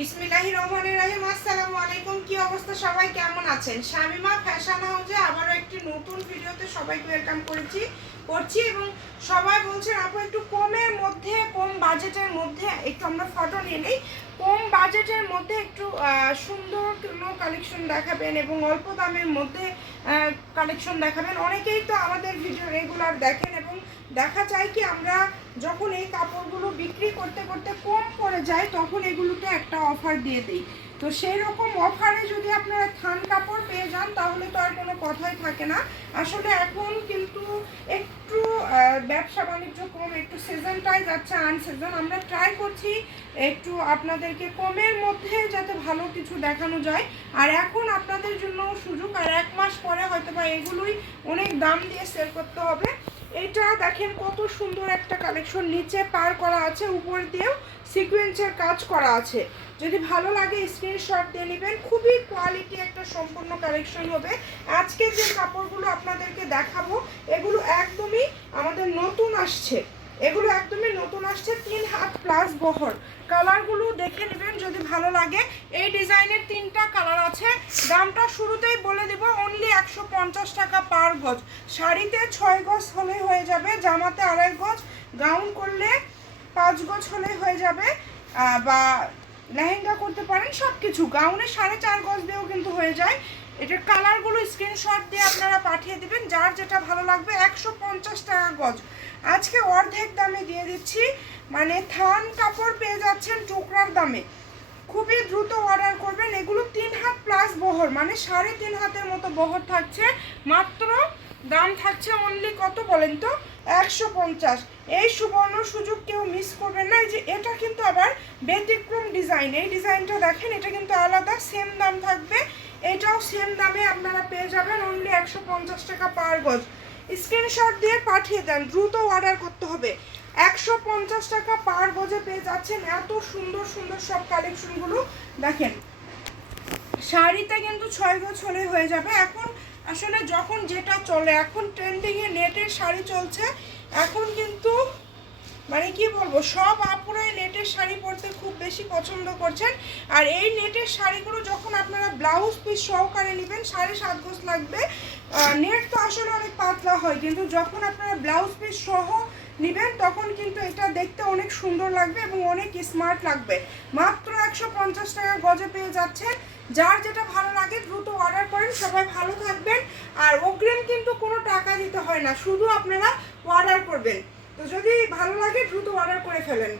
বিসমিল্লাহি রহমানির রহিম, আসসালামু আলাইকুম। কি অবস্থা? সবাই কেমন আছেন? শামিমা ফ্যাশন হাউসে আবারও একটি নতুন ভিডিওতে সবাইকে ওয়েলকাম করেছি, করছি এবং সবাই বলছেন, আপু, একটু কমের মধ্যে, কম বাজেটের মধ্যে একটু আমরা ফটো নিয়ে নিই। কম বাজেটের মধ্যে একটু সুন্দর কোনো কালেকশন দেখাবেন এবং অল্প দামের মধ্যে কালেকশন দেখাবেন। অনেকেই তো আমাদের ভিডিও রেগুলার দেখেন এবং দেখা যায় কি আমরা যখন এই কাপড়গুলো বিক্রি করতে করতে কম পড়ে যায়, তখন এগুলোকে একটা অফার দিয়ে দিই। তো সেই রকম অফারে যদি আপনারা থান কাপড় পেয়ে যান, তাহলে তো আর কোনো কথাই থাকে না। আসলে এখন কিন্তু একটু ব্যবসা বাণিজ্য কম, একটু সিজনটাই যাচ্ছে আনসিজন আমরা ট্রাই করছি একটু আপনাদেরকে কমের মধ্যে যাতে ভালো কিছু দেখানো যায়। আর এখন আপনাদের জন্য সুযোগ, আর এক মাস পরে হয়তো বা এগুলোই অনেক দাম দিয়ে সেল করতে হবে। এটা দেখেন কত সুন্দর একটা কালেকশন নিচে পার করা আছে, উপর দিয়েও সিকুয়েন্সের কাজ করা আছে। যদি ভালো লাগে স্ক্রিনশট দিয়ে নেবেন, খুবই কোয়ালিটি একটা সম্পূর্ণ কালেকশন হবে। আজকে যে কাপড়গুলো আপনাদেরকে দেখাবো, এগুলো একদমই আমাদের নতুন আসছে। এগুলো একদমই নতুন আসছে, তিন হাত প্লাস বহর। কালারগুলো দেখে নেবেন যদি ভালো লাগে। এই ডিজাইনের তিনটা কালার আছে। দামটা শুরুতেই বলে দেব অনলি একশো পঞ্চাশ টাকা পার গজ। শাড়িতে ছয় গজ হলেই হয়ে যাবে, জামাতে আড়াই গজ গাউন করলে পাঁচ গজ হলেই হয়ে যাবে বা লেহেঙ্গা করতে পারেন সব কিছু গাউনে সাড়ে চার গজ দিয়েও কিন্তু হয়ে যায়। এটার কালারগুলো স্ক্রিনশট দিয়ে আপনারা পাঠিয়ে দিবেন, যার যেটা ভালো লাগবে, একশো পঞ্চাশ টাকা গজ। আজকে অর্ধেক দামে দিয়ে দিচ্ছি। মানে থান কাপড় পেয়ে যাচ্ছেন টুকরার দামে। খুবই দ্রুত অর্ডার করবেন। এগুলো তিন হাত প্লাস বহর মানে সাড়ে তিন হাতের মতো বহর থাকছে। মাত্র দাম থাকছে অনলি কত বলেন তো? একশো পঞ্চাশ। এই সুবর্ণ সুযোগ কেউ মিস করবেন না। যে এটা কিন্তু আবার ব্যতিক্রম ডিজাইন এই ডিজাইনটা দেখেন, এটা কিন্তু আলাদা সেম দাম থাকবে। এটাও সেম দামে আপনারা পেয়ে যাবেন অনলি একশো পঞ্চাশ টাকা পার গজ। স্ক্রিনশট দিয়ে পাঠিয়ে দেন। দ্রুত অর্ডার করতে হবে। একশো পঞ্চাশ টাকা পার গজে পেয়ে যাচ্ছেন এত সুন্দর সুন্দর সব কালেকশনগুলো দেখেন, শাড়িতে কিন্তু ছয় গজ হলে হয়ে যাবে। এখন আসলে যখন যেটা চলে, এখন ট্রেন্ডিংয়ে নেটের শাড়ি চলছে, এখন কিন্তু মানে কি বলব, সব আপুরাই নেটের শাড়ি পরতে খুব বেশি পছন্দ করছেন। আর এই নেটের শাড়িগুলো যখন আপনারা ব্লাউজ পিস সহকারে নেবেন, সাড়ে সাত গজ লাগবে। নেট তো আসলে অনেক পাতলা হয়, কিন্তু যখন আপনারা ব্লাউজ পিস সহ নেবেন, তখন কিন্তু এটা দেখতে অনেক সুন্দর লাগবে এবং অনেক স্মার্ট লাগবে। মাত্র একশো পঞ্চাশ টাকা গজে পেয়ে যাচ্ছে যার যেটা ভালো লাগে দ্রুত অর্ডার করেন, সবাই ভালো থাকবেন। আর অগ্রিম কিন্তু কোনো টাকা দিতে হয় না, শুধু আপনারা অর্ডার করবেন। তো যদি ভালো লাগে, দ্রুত অর্ডার করে ফেলেন।